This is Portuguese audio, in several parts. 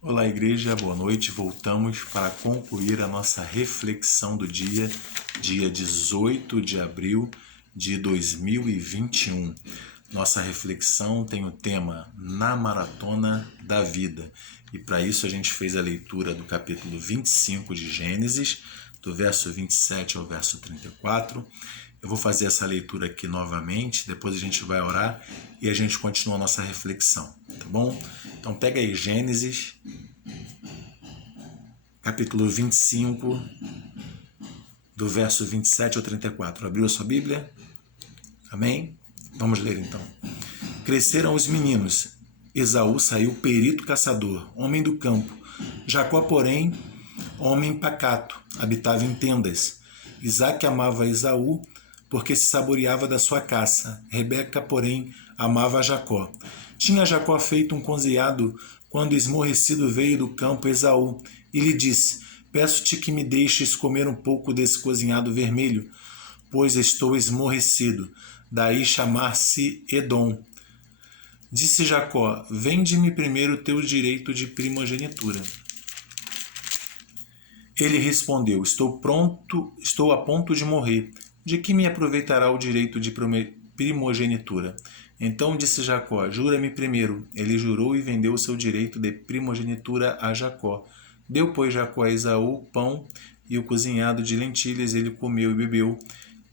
Olá, igreja, boa noite. Voltamos para concluir a nossa reflexão do dia 18 de abril de 2021. Nossa reflexão tem o tema Na Maratona da Vida. E para isso a gente fez a leitura do capítulo 25 de Gênesis, do verso 27 ao verso 34. Eu vou fazer essa leitura aqui novamente, depois a gente vai orar e a gente continua a nossa reflexão, tá bom? Então pega aí Gênesis, capítulo 25, do verso 27 ao 34. Abriu a sua Bíblia? Amém? Vamos ler então. Cresceram os meninos. Esaú saiu perito caçador, homem do campo. Jacó, porém, homem pacato, habitava em tendas. Isaque amava Esaú, porque se saboreava da sua caça. Rebeca, porém, amava a Jacó. Tinha Jacó feito um cozinhado quando esmorrecido veio do campo Esaú e lhe disse: Peço-te que me deixes comer um pouco desse cozinhado vermelho, pois estou esmorrecido. Daí chamar-se Edom. Disse Jacó: Vende-me primeiro o teu direito de primogenitura. Ele respondeu: estou a ponto de morrer. De que me aproveitará o direito de primogenitura? Então disse Jacó: Jura-me primeiro. Ele jurou e vendeu o seu direito de primogenitura a Jacó. Deu, pois, Jacó a Esaú pão e o cozinhado de lentilhas. Ele comeu e bebeu.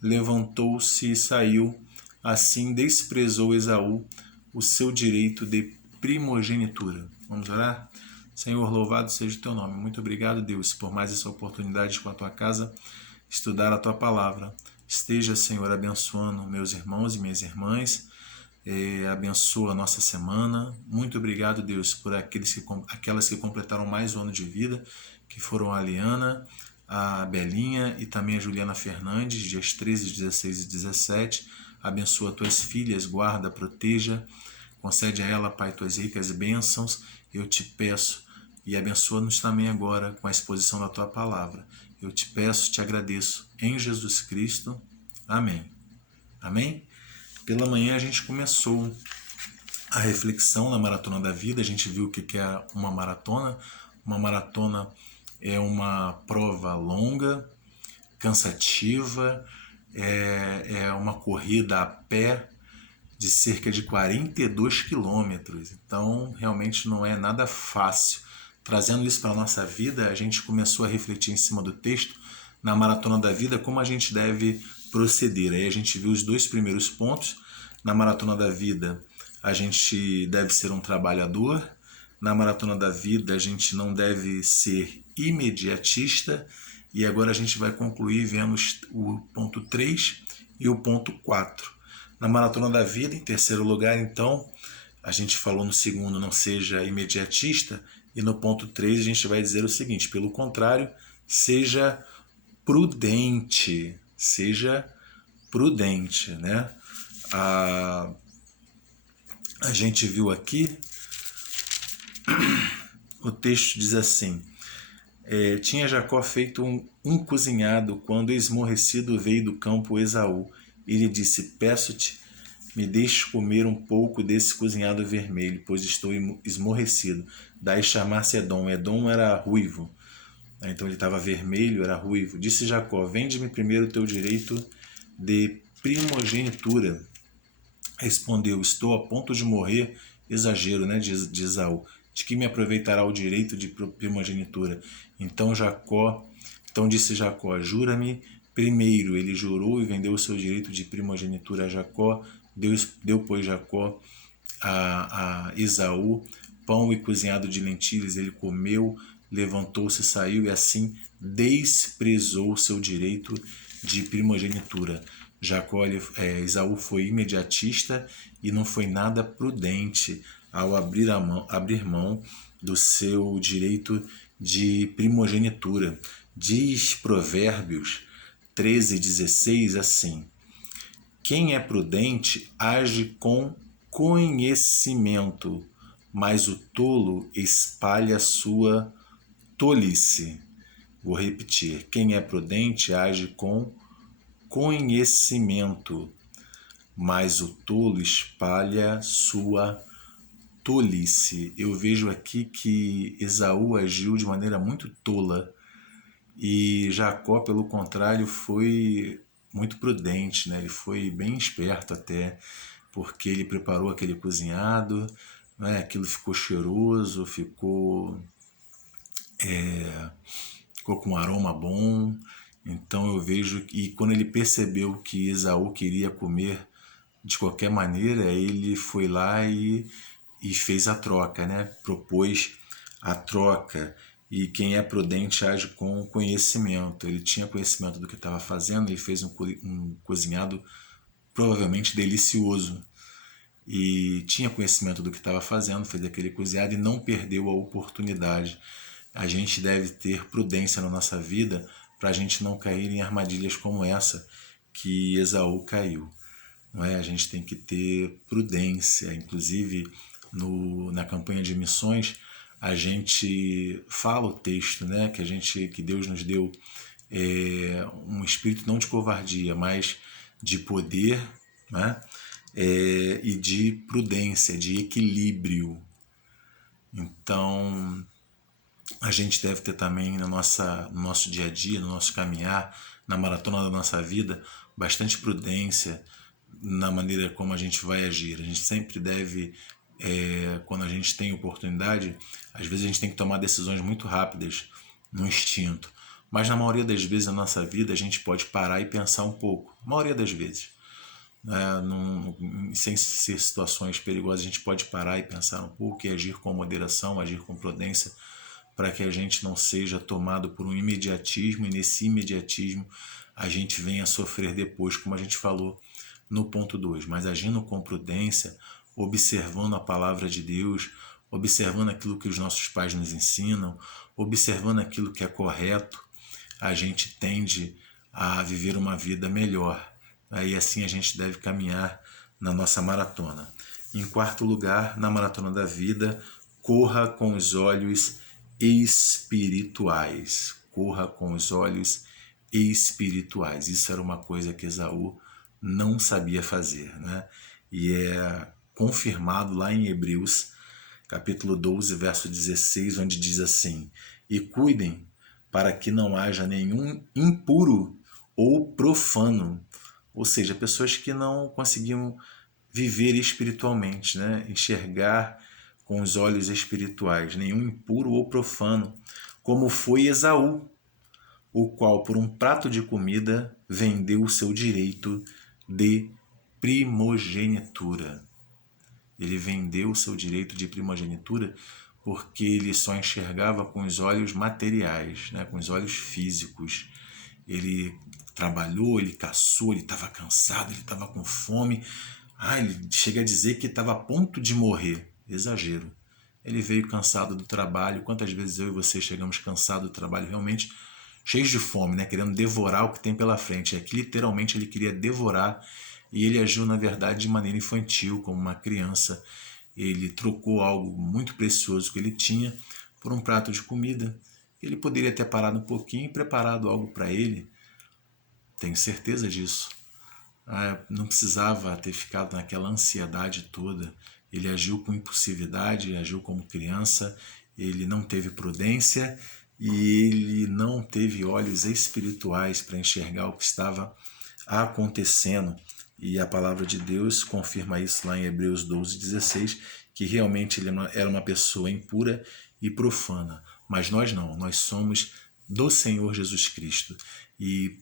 Levantou-se e saiu. Assim desprezou Esaú o seu direito de primogenitura. Vamos orar? Senhor, louvado seja o teu nome. Muito obrigado, Deus, por mais essa oportunidade com a tua casa, estudar a tua palavra. Esteja, Senhor, abençoando meus irmãos e minhas irmãs. Abençoa a nossa semana. Muito obrigado, Deus, por aquelas que completaram mais um ano de vida, que foram a Liana, a Belinha e também a Juliana Fernandes, dias 13, 16 e 17. Abençoa tuas filhas, guarda, proteja. Concede a ela, Pai, tuas ricas bênçãos. Eu te peço e abençoa-nos também agora com a exposição da tua palavra. Eu te peço, te agradeço, em Jesus Cristo. Amém. Amém? Pela manhã a gente começou a reflexão na Maratona da Vida. A gente viu o que é uma maratona. Uma maratona é uma prova longa, cansativa, é uma corrida a pé de cerca de 42 quilômetros. Então, realmente não é nada fácil. Trazendo isso para a nossa vida, a gente começou a refletir em cima do texto, na Maratona da Vida, como a gente deve proceder. Aí a gente viu os dois primeiros pontos. Na Maratona da Vida, a gente deve ser um trabalhador. Na Maratona da Vida, a gente não deve ser imediatista. E agora a gente vai concluir vendo o ponto 3 e o ponto 4. Na Maratona da Vida, em terceiro lugar, então, a gente falou no segundo, não seja imediatista, e no ponto 3 a gente vai dizer o seguinte: pelo contrário, seja prudente, né? A gente viu aqui, o texto diz assim: tinha Jacó feito um cozinhado quando esmorrecido veio do campo Esaú. E lhe disse: Peço-te, me deixe comer um pouco desse cozinhado vermelho, pois estou esmorrecido. Daí chamar-se Edom. Edom era ruivo. Então ele estava vermelho, era ruivo. Disse Jacó: Vende-me primeiro o teu direito de primogenitura. Respondeu: Estou a ponto de morrer. Exagero, né, de Esaú. De que me aproveitará o direito de primogenitura? Então disse Jacó: Jura-me primeiro. Ele jurou e vendeu o seu direito de primogenitura a Jacó. Deu pois, Jacó a Esaú pão e cozinhado de lentilhas. Ele comeu, levantou-se, saiu e assim desprezou o seu direito de primogenitura. Esaú foi imediatista e não foi nada prudente ao abrir mão do seu direito de primogenitura. Diz Provérbios 13:16 assim: quem é prudente age com conhecimento, mas o tolo espalha sua tolice. Vou repetir: quem é prudente age com conhecimento, mas o tolo espalha sua tolice. Eu vejo aqui que Esaú agiu de maneira muito tola e Jacó, pelo contrário, foi muito prudente, né? Ele foi bem esperto até, porque ele preparou aquele cozinhado, né? Aquilo ficou cheiroso, ficou com um aroma bom. Então eu vejo que quando ele percebeu que Esaú queria comer de qualquer maneira, ele foi lá e fez a troca, né? Propôs a troca. E quem é prudente age com conhecimento. Ele tinha conhecimento do que estava fazendo, ele fez um cozinhado provavelmente delicioso. E tinha conhecimento do que estava fazendo, fez aquele cozinhado e não perdeu a oportunidade. A gente deve ter prudência na nossa vida para a gente não cair em armadilhas como essa que Esaú caiu. Não é? A gente tem que ter prudência. Inclusive, na campanha de missões, a gente fala o texto, né? Que Deus nos deu um espírito não de covardia, mas de poder, né? E de prudência, de equilíbrio. Então, a gente deve ter também no nosso dia a dia, no nosso caminhar, na maratona da nossa vida, bastante prudência na maneira como a gente vai agir. A gente sempre deve, quando a gente tem oportunidade, às vezes a gente tem que tomar decisões muito rápidas, no instinto. Mas na maioria das vezes na nossa vida a gente pode parar e pensar um pouco. Na maioria das vezes. Sem ser situações perigosas, a gente pode parar e pensar um pouco e agir com moderação, agir com prudência, para que a gente não seja tomado por um imediatismo e nesse imediatismo a gente venha a sofrer depois, como a gente falou no ponto 2. Mas agindo com prudência, observando a palavra de Deus, observando aquilo que os nossos pais nos ensinam, observando aquilo que é correto, a gente tende a viver uma vida melhor. Aí assim a gente deve caminhar na nossa maratona. Em quarto lugar, na maratona da vida, corra com os olhos espirituais. Corra com os olhos espirituais. Isso era uma coisa que Esaú não sabia fazer, né? E é confirmado lá em Hebreus, capítulo 12, verso 16, onde diz assim: e cuidem para que não haja nenhum impuro ou profano, ou seja, pessoas que não conseguiam viver espiritualmente, né? Enxergar com os olhos espirituais, nenhum impuro ou profano, como foi Esaú, o qual por um prato de comida vendeu o seu direito de primogenitura. Ele vendeu o seu direito de primogenitura porque ele só enxergava com os olhos materiais, né? Com os olhos físicos. Ele trabalhou, ele caçou, ele estava cansado, ele estava com fome. Ele chega a dizer que estava a ponto de morrer. Exagero. Ele veio cansado do trabalho. Quantas vezes eu e você chegamos cansados do trabalho, realmente cheios de fome, né? Querendo devorar o que tem pela frente. E aqui literalmente ele queria devorar, e ele agiu na verdade de maneira infantil, como uma criança. Ele trocou algo muito precioso que ele tinha por um prato de comida. Ele poderia ter parado um pouquinho e preparado algo para ele. Tenho certeza disso. Não precisava ter ficado naquela ansiedade toda. Ele agiu com impulsividade, agiu como criança, ele não teve prudência e ele não teve olhos espirituais para enxergar o que estava acontecendo. E a palavra de Deus confirma isso lá em Hebreus 12, 16, que realmente ele era uma pessoa impura e profana. Mas nós não, nós somos do Senhor Jesus Cristo. E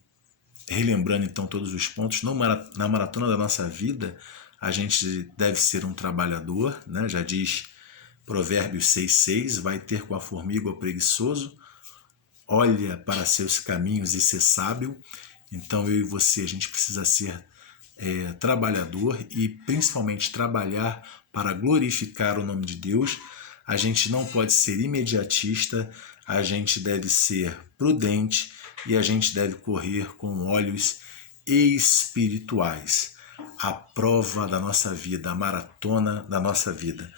relembrando então todos os pontos, na maratona da nossa vida, a gente deve ser um trabalhador, né? Já diz Provérbios 6,6, vai ter com a formiga o preguiçoso, olha para seus caminhos e ser sábio. Então eu e você, a gente precisa ser trabalhador e principalmente trabalhar para glorificar o nome de Deus. A gente não pode ser imediatista, a gente deve ser prudente e a gente deve correr com olhos espirituais. A prova da nossa vida, a maratona da nossa vida.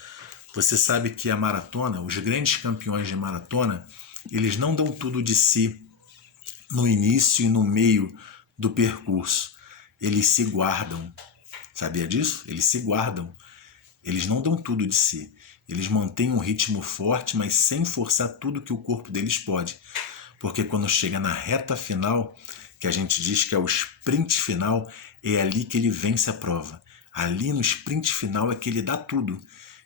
Você sabe que a maratona, os grandes campeões de maratona, eles não dão tudo de si no início e no meio do percurso. Eles se guardam. Sabia disso? Eles se guardam. Eles não dão tudo de si. Eles mantêm um ritmo forte, mas sem forçar tudo que o corpo deles pode. Porque quando chega na reta final, que a gente diz que é o sprint final, é ali que ele vence a prova. Ali no sprint final é que ele dá tudo.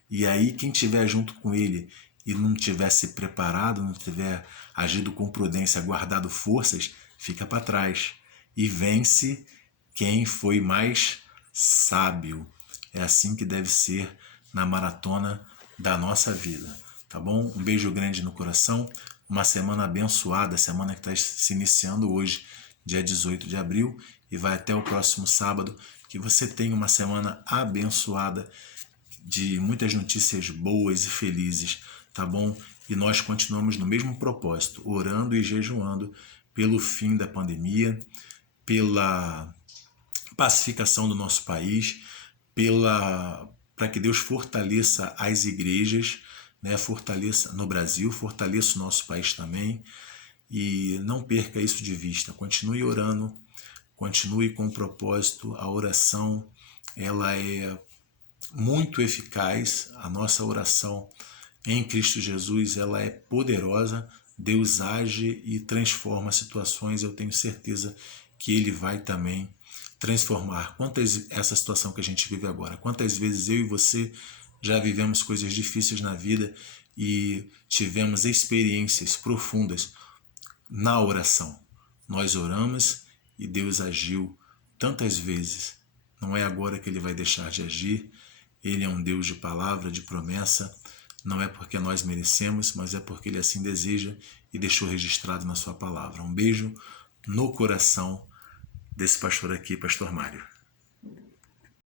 E aí quem estiver junto com ele e não tiver se preparado, não tiver agido com prudência, guardado forças, fica para trás. E vence quem foi mais sábio. É assim que deve ser na maratona da nossa vida, tá bom? Um beijo grande no coração, uma semana abençoada, semana que está se iniciando hoje, dia 18 de abril, e vai até o próximo sábado. Que você tenha uma semana abençoada, de muitas notícias boas e felizes, tá bom? E nós continuamos no mesmo propósito, orando e jejuando pelo fim da pandemia, pela pacificação do nosso país, para que Deus fortaleça as igrejas, né? Fortaleça no Brasil, fortaleça o nosso país também, e não perca isso de vista. Continue orando, continue com o propósito. A oração, ela é muito eficaz. A nossa oração em Cristo Jesus, ela é poderosa. Deus age e transforma situações. Eu tenho certeza que Ele vai também transformar. Essa situação que a gente vive agora, quantas vezes eu e você já vivemos coisas difíceis na vida e tivemos experiências profundas na oração. Nós oramos e Deus agiu tantas vezes. Não é agora que Ele vai deixar de agir. Ele é um Deus de palavra, de promessa. Não é porque nós merecemos, mas é porque Ele assim deseja e deixou registrado na sua palavra. Um beijo no coração desse pastor aqui, Pastor Mário.